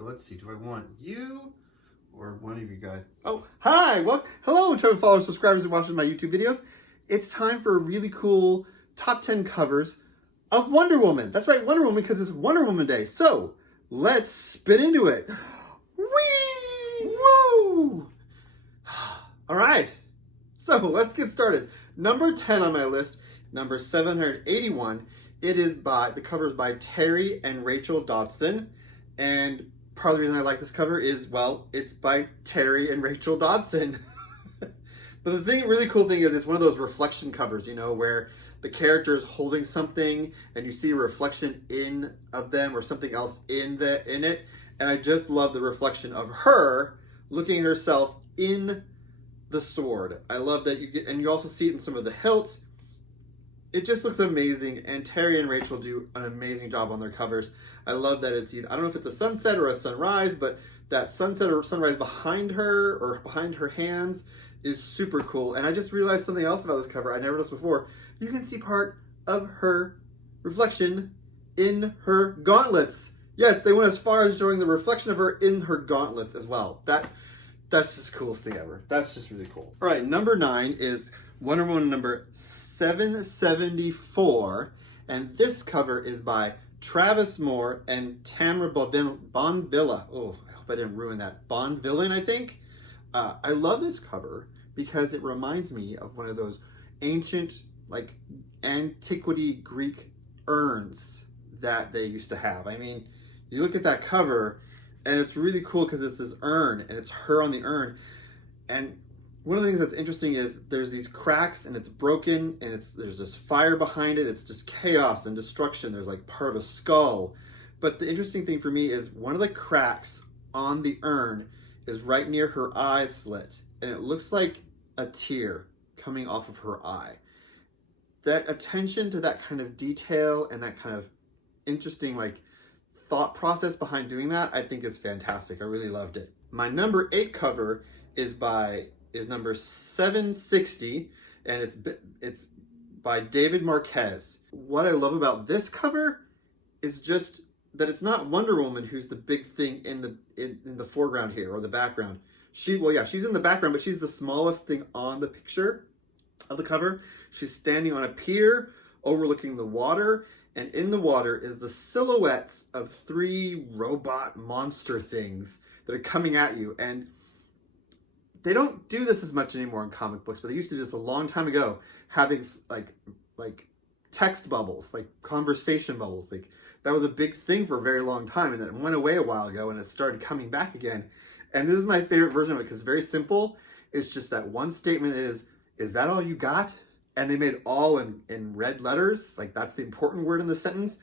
So let's see, do I want you or one of you guys? Oh, hi, well, hello to followers, subscribers, and watchers of my YouTube videos. It's time for a really cool top 10 covers of Wonder Woman. That's right, Wonder Woman, because it's Wonder Woman Day. So let's spin into it. Whee! Woo! All right, so let's get started. Number 10 on my list, number 781. It is the cover is by Terry and Rachel Dodson. And part of the reason I like this cover is, well, it's by Terry and Rachel Dodson. But the really cool thing is it's one of those reflection covers, you know, where the character is holding something and you see a reflection of them or something else in it. And I just love the reflection of her looking at herself in the sword. I love that and you also see it in some of the hilts. It just looks amazing, and Terry and Rachel do an amazing job on their covers. I love that it's I don't know if it's a sunset or a sunrise, but that sunset or sunrise behind her or behind her hands is super cool. And I just realized something else about this cover I never noticed before. You can see part of her reflection in her gauntlets. Yes, they went as far as showing the reflection of her in her gauntlets as well. That's just the coolest thing ever. That's just really cool. All right, number 9 is Wonder Woman number 774, and this cover is by Travis Moore and Tamara Bonvilla. Oh, I hope I didn't ruin that. Bonvillain, I think. I love this cover because it reminds me of one of those ancient, like, antiquity Greek urns that they used to have. I mean, you look at that cover, and it's really cool because it's this urn, and it's her on the urn, and one of the things that's interesting is there's these cracks and it's broken and there's this fire behind it. It's just chaos and destruction. There's like part of a skull. But the interesting thing for me is one of the cracks on the urn is right near her eye slit. And it looks like a tear coming off of her eye. That attention to that kind of detail and that kind of interesting like thought process behind doing that, I think is fantastic. I really loved it. My number 8 cover is number 760, and it's by David Marquez. What I love about this cover is just that it's not Wonder Woman who's the big thing in the foreground here or the background. She's in the background, but she's the smallest thing on the picture of the cover. She's standing on a pier overlooking the water, and in the water is the silhouettes of 3 robot monster things that are coming at you. And they don't do this as much anymore in comic books, but they used to do this a long time ago, having like text bubbles, like conversation bubbles. Like that was a big thing for a very long time, and then it went away a while ago, and it started coming back again. And this is my favorite version of it because it's very simple. It's just that one statement is that all you got? And they made all in red letters, like that's the important word in the sentence.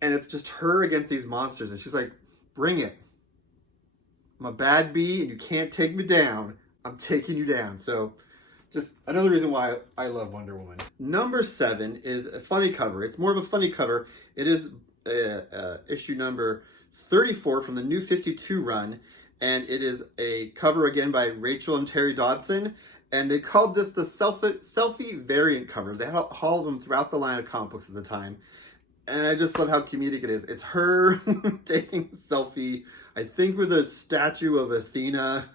And it's just her against these monsters, and she's like, bring it. I'm a bad bee and you can't take me down. I'm taking you down. So just another reason why I love Wonder Woman. Number 7 is a funny cover. It's more of a funny cover. It is issue number 34 from the New 52 run. And it is a cover again by Rachel and Terry Dodson. And they called this the selfie variant covers. They had all of them throughout the line of comic books at the time. And I just love how comedic it is. It's her taking a selfie, I think with a statue of Athena.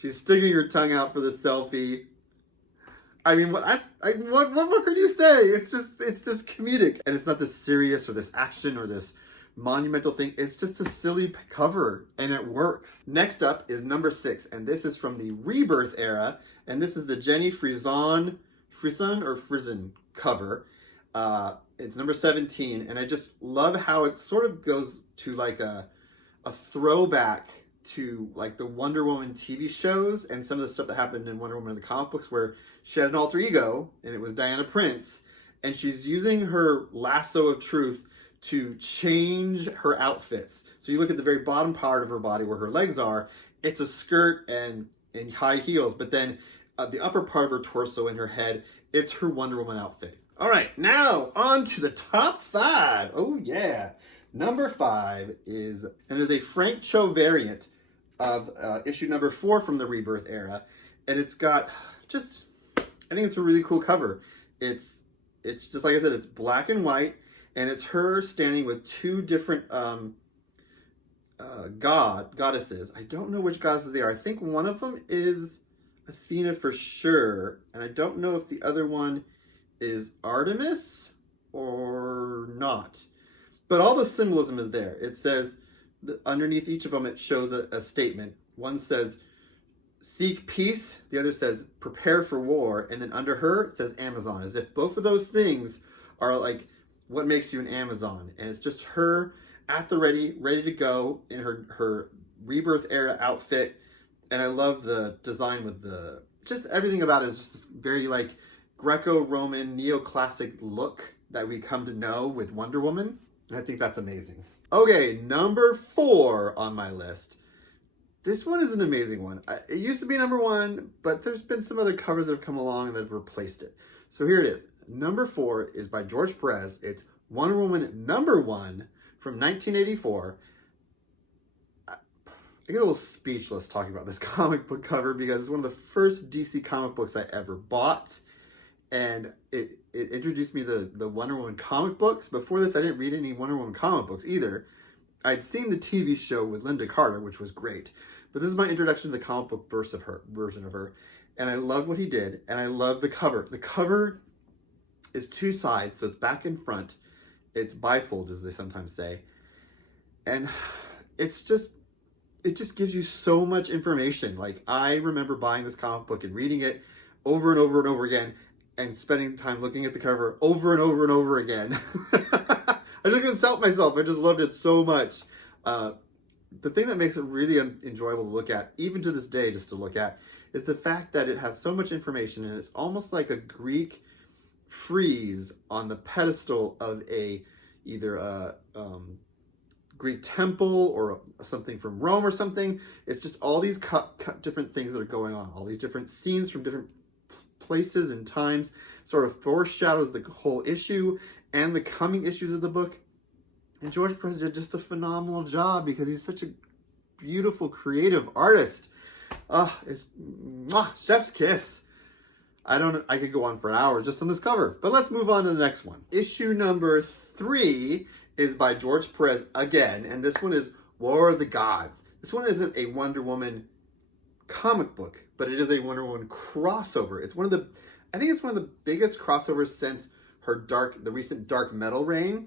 She's sticking her tongue out for the selfie. I mean, what more could you say? It's just comedic. And it's not this serious or this action or this monumental thing. It's just a silly cover, and it works. Next up is number 6, and this is from the Rebirth era. And this is the Jenny Frison cover. It's number 17, and I just love how it sort of goes to like a throwback to like the Wonder Woman TV shows and some of the stuff that happened in Wonder Woman in the comic books, where she had an alter ego and it was Diana Prince, and she's using her lasso of truth to change her outfits. So you look at the very bottom part of her body where her legs are, it's a skirt and high heels, but then the upper part of her torso and her head, it's her Wonder Woman outfit. All right, now on to the top 5. Oh yeah. Number 5 is a Frank Cho variant of issue number 4 from the Rebirth era. And it's got I think it's a really cool cover. It's just, like I said, it's black and white, And it's her standing with two different goddesses. I don't know which goddesses they are. I think one of them is Athena for sure, and I don't know if the other one is Artemis or not. But all the symbolism is there. It says, underneath each of them, it shows a statement. One says, seek peace. The other says, prepare for war. And then under her, it says Amazon, as if both of those things are like what makes you an Amazon. And it's just her at the ready to go in her rebirth era outfit. And I love the design with just everything about it is just this very like Greco-Roman neoclassic look that we come to know with Wonder Woman. And I think that's amazing. Okay, number 4 on my list. This one is an amazing one. It used to be number 1, but there's been some other covers that have come along that have replaced it. So here it is. Number 4 is by George Perez. It's Wonder Woman number 1 from 1984. I get a little speechless talking about this comic book cover because it's one of the first DC comic books I ever bought. And it introduced me to the Wonder Woman comic books. Before this, I didn't read any Wonder Woman comic books either. I'd seen the TV show with Linda Carter, which was great. But this is my introduction to the comic book version of her. And I love what he did. And I love the cover. The cover is 2 sides, so it's back and front. It's bifold, as they sometimes say. And it just gives you so much information. Like, I remember buying this comic book and reading it over and over and over again, and spending time looking at the cover over and over and over again. I didn't consult myself. I just loved it so much. The thing that makes it really enjoyable to look at, even to this day, just to look at, is the fact that it has so much information, and it's almost like a Greek frieze on the pedestal of either a Greek temple or something from Rome or something. It's just all these different things that are going on, all these different scenes from different places and times, sort of foreshadows the whole issue and the coming issues of the book. And George Perez did just a phenomenal job because he's such a beautiful, creative artist. It's chef's kiss. I could go on for an hour just on this cover, but let's move on to the next one. Issue number 3 is by George Perez again, and this one is War of the Gods. This one isn't a Wonder Woman comic book, but it is a Wonder Woman crossover. I think it's one of the biggest crossovers since the recent Dark Metal reign,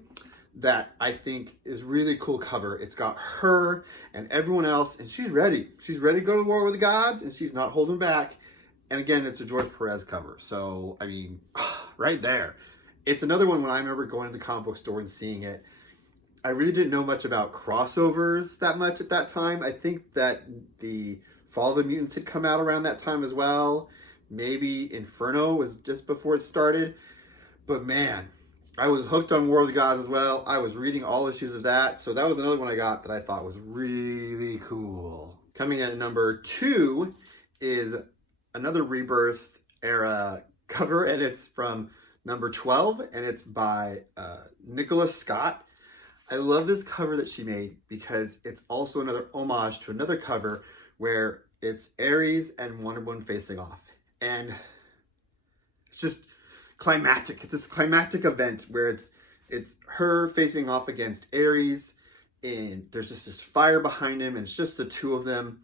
that I think is really cool cover. It's got her and everyone else, and she's ready. She's ready to go to war with the gods, and she's not holding back. And again, it's a George Perez cover. So, I mean, right there. It's another one when I remember going to the comic book store and seeing it. I really didn't know much about crossovers that much at that time. I think that the Fall of the Mutants had come out around that time as well. Maybe Inferno was just before it started. But man, I was hooked on War of the Gods as well. I was reading all issues of that. So that was another one I got that I thought was really cool. Coming in at number 2 is another Rebirth era cover, and it's from number 12, and it's by Nicholas Scott. I love this cover that she made because it's also another homage to another cover where it's Ares and Wonder Woman facing off. And it's just climactic. It's this climactic event where it's her facing off against Ares, and there's just this fire behind him, and it's just the two of them.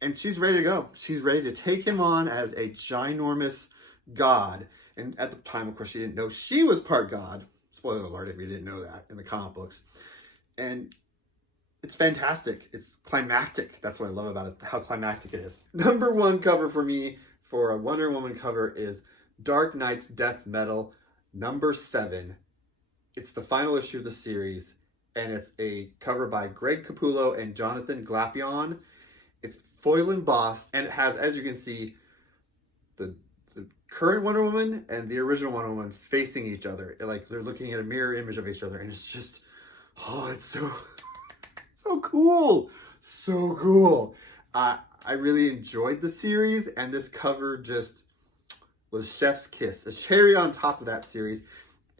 And she's ready to go. She's ready to take him on as a ginormous god. And at the time, of course, she didn't know she was part god. Spoiler alert if you didn't know that in the comic books. And it's fantastic. It's climactic. That's what I love about it, how climactic it is. Number 1 cover for me for a Wonder Woman cover is Dark Knight's Death Metal number 7. It's the final issue of the series, and it's a cover by Greg Capullo and Jonathan Glapion. It's foil embossed, and it has, as you can see, the current Wonder Woman and the original Wonder Woman facing each other. Like they're looking at a mirror image of each other, and it's just, it's so cool. So cool. I really enjoyed the series, and this cover just was chef's kiss. A cherry on top of that series,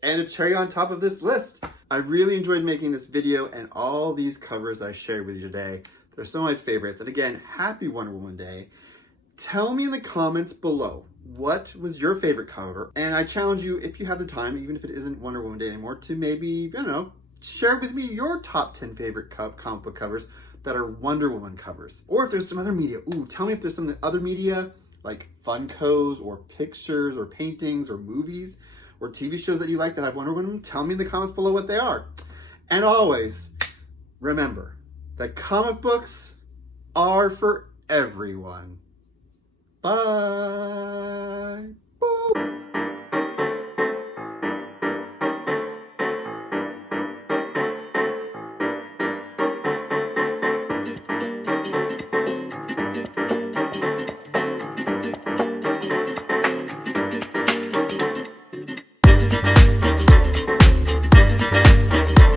and a cherry on top of this list. I really enjoyed making this video, and all these covers I shared with you today. They're some of my favorites. And again, happy Wonder Woman Day. Tell me in the comments below, what was your favorite cover? And I challenge you, if you have the time, even if it isn't Wonder Woman Day anymore, to maybe, share with me your top 10 favorite comic book covers that are Wonder Woman covers. Or if there's some other media, tell me if there's some other media like Funkos or pictures or paintings or movies or TV shows that you like that have Wonder Woman. Tell me in the comments below what they are. And always, remember that comic books are for everyone. Bye.